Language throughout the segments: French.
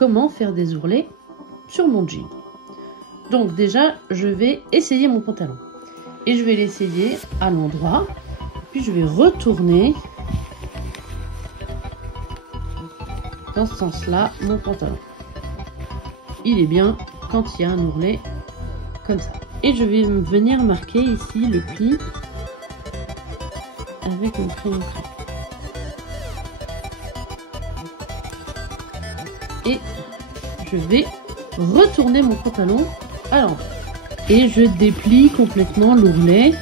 comment faire des ourlets sur mon jean. Donc déjà, je vais essayer mon pantalon. Et je vais l'essayer à l'endroit. Puis je vais retourner dans ce sens-là mon pantalon. Il est bien quand il y a un ourlet comme ça. Et je vais venir marquer ici le pli avec mon crayon crayon. Et je vais retourner mon pantalon à l'envers. Et je déplie complètement l'ourlet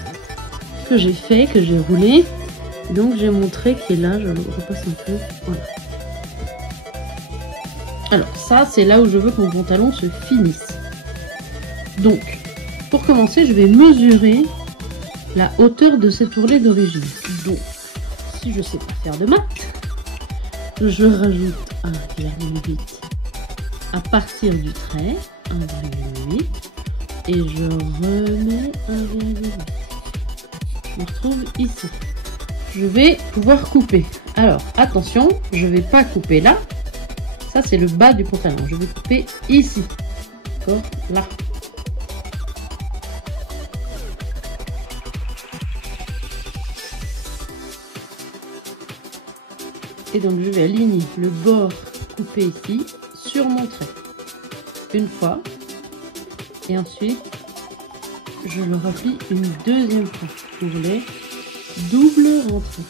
que j'ai fait, que j'ai roulé. Donc j'ai mon trait qui est là, je le repasse un peu. Voilà. Alors ça, c'est là où je veux que mon pantalon se finisse. Donc, pour commencer, je vais mesurer la hauteur de cet ourlet d'origine. Donc, si je sais pas faire de maths, je rajoute 1,8 à partir du trait, 1,8, et je remets 1,8. Je me retrouve ici. Je vais pouvoir couper. Alors, attention, je ne vais pas couper là. Ça, c'est le bas du pantalon. Je vais couper ici. D'accord? Là. Et donc, je vais aligner le bord coupé ici sur mon trait. Une fois. Et ensuite, je le replie une deuxième fois. Ourlet, double rentrée.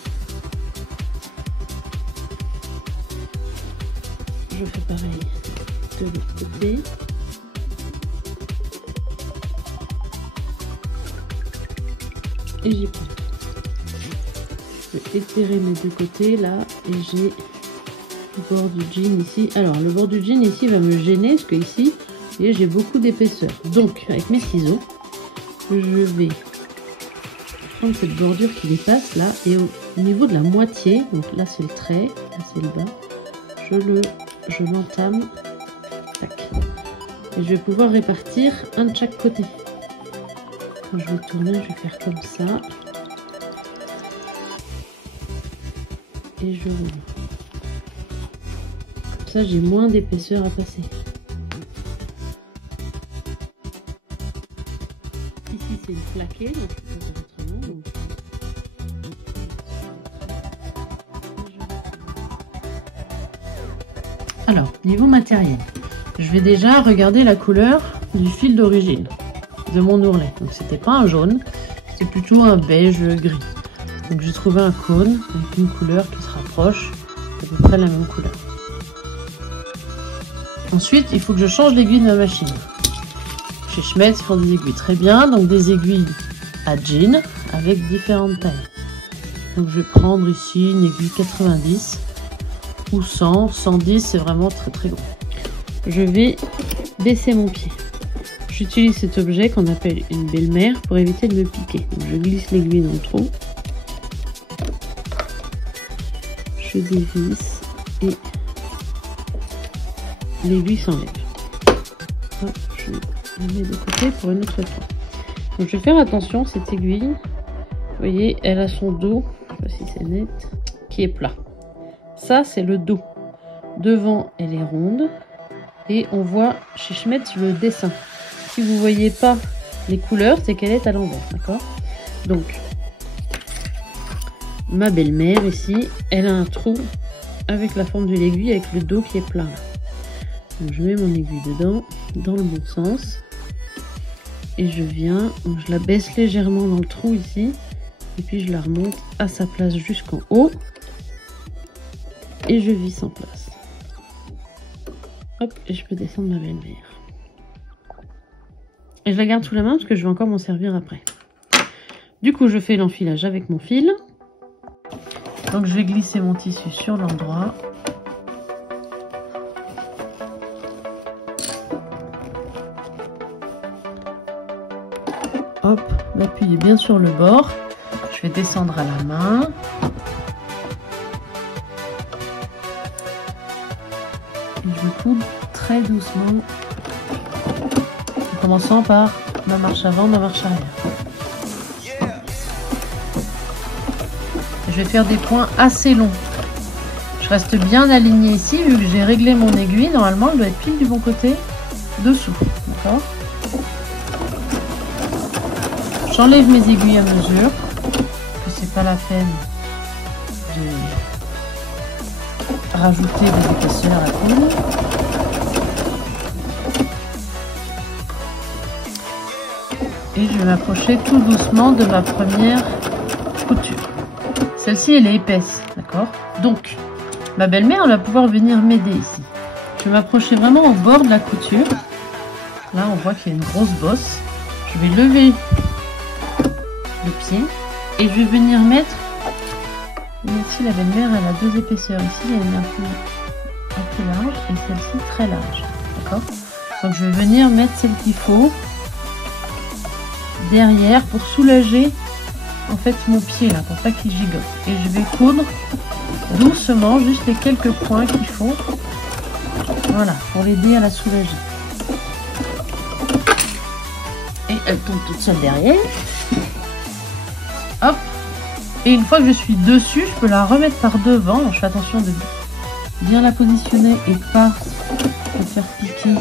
Je fais pareil de l'autre côté. Et j'y prends. Je vais étirer mes deux côtés là et j'ai le bord du jean ici. Alors le bord du jean ici va me gêner parce que ici, vous voyez, j'ai beaucoup d'épaisseur. Donc avec mes ciseaux, je vais prendre cette bordure qui dépasse là et au niveau de la moitié, donc là c'est le trait, là c'est le bas, je l'entame, tac. Et je vais pouvoir répartir un de chaque côté. Quand je vais tourner, je vais faire comme ça. Et je roule. Comme ça, j'ai moins d'épaisseur à passer. Ici, c'est une plaquée, donc je peux faire autrement. Alors, niveau matériel, je vais déjà regarder la couleur du fil d'origine de mon ourlet. Donc, c'était pas un jaune, c'était plutôt un beige gris. Donc, j'ai trouvé un cône avec une couleur qui se rapproche, à peu près la même couleur. Ensuite, il faut que je change l'aiguille de ma machine. Chez Schmetz, ils font des aiguilles très bien, donc des aiguilles à jean avec différentes tailles. Donc, je vais prendre ici une aiguille 90 ou 100, 110, c'est vraiment très très gros. Je vais baisser mon pied. J'utilise cet objet qu'on appelle une belle-mère pour éviter de me piquer. Donc, je glisse l'aiguille dans le trou. Je dévisse et l'aiguille s'enlève. Je la mets de côté pour une autre fois. Donc je vais faire attention, cette aiguille, vous voyez, elle a son dos, je ne sais pas si c'est net, qui est plat. Ça, c'est le dos. Devant, elle est ronde. Et on voit chez Schmetz le dessin. Si vous ne voyez pas les couleurs, c'est qu'elle est à l'envers, d'accord? Donc, ma belle-mère ici, elle a un trou avec la forme de l'aiguille, avec le dos qui est plat. Donc, je mets mon aiguille dedans, dans le bon sens. Et je viens, donc je la baisse légèrement dans le trou ici. Et puis je la remonte à sa place jusqu'en haut. Et je visse en place. Hop, et je peux descendre ma belle-mère. Et je la garde sous la main parce que je vais encore m'en servir après. Du coup, je fais l'enfilage avec mon fil. Donc je vais glisser mon tissu sur l'endroit. Hop, m'appuyer bien sur le bord. Je vais descendre à la main. Et je vais coudre très doucement. En commençant par ma marche avant, ma marche arrière. Je vais faire des points assez longs. Je Je reste bien alignée ici, vu que j'ai réglé mon aiguille. Normalement, elle doit être pile du bon côté dessous. D'accord. J'enlève mes aiguilles à mesure, que c'est pas la peine de rajouter des épaisseurs à coudre. Et je vais m'approcher tout doucement de ma première couture. Celle-ci, elle est épaisse, d'accord? Donc, ma belle-mère va pouvoir venir m'aider ici. Je vais m'approcher vraiment au bord de la couture. Là, on voit qu'il y a une grosse bosse. Je vais lever le pied et je vais venir mettre... Ici, la belle-mère, elle a deux épaisseurs. Ici, elle est un peu large et celle-ci très large, d'accord? Donc, je vais venir mettre celle qu'il faut derrière pour soulager en fait mon pied là, pour pas qu'il gigote. Et je vais coudre doucement juste les quelques points qu'il faut, voilà, pour l'aider à la soulager. Et elle tombe toute seule derrière. Hop. Et une fois que je suis dessus, je peux la remettre par devant. Donc je fais attention de bien la positionner et pas de faire piquer.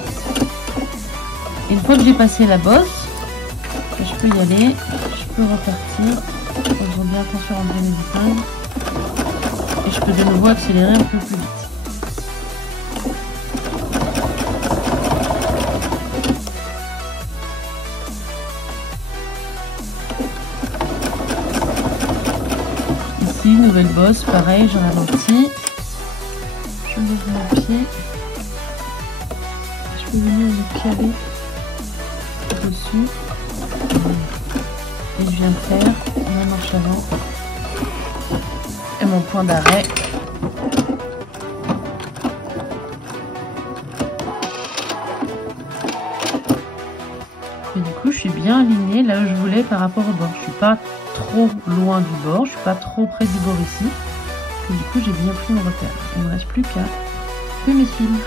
Et une fois que j'ai passé la bosse, je peux y aller, je peux repartir, faisant bien attention à enlever les épingles, et je peux de nouveau accélérer un peu plus vite. Ici, nouvelle bosse, pareil, je ralentis, je lève mon pied, je peux venir me caler dessus. Et je viens de faire ma marche avant et mon point d'arrêt. Et du coup, je suis bien alignée là où je voulais par rapport au bord. Je suis pas trop loin du bord, je suis pas trop près du bord ici. Et du coup, j'ai bien pris mon repère. Il ne me reste plus qu'à faire mes fils.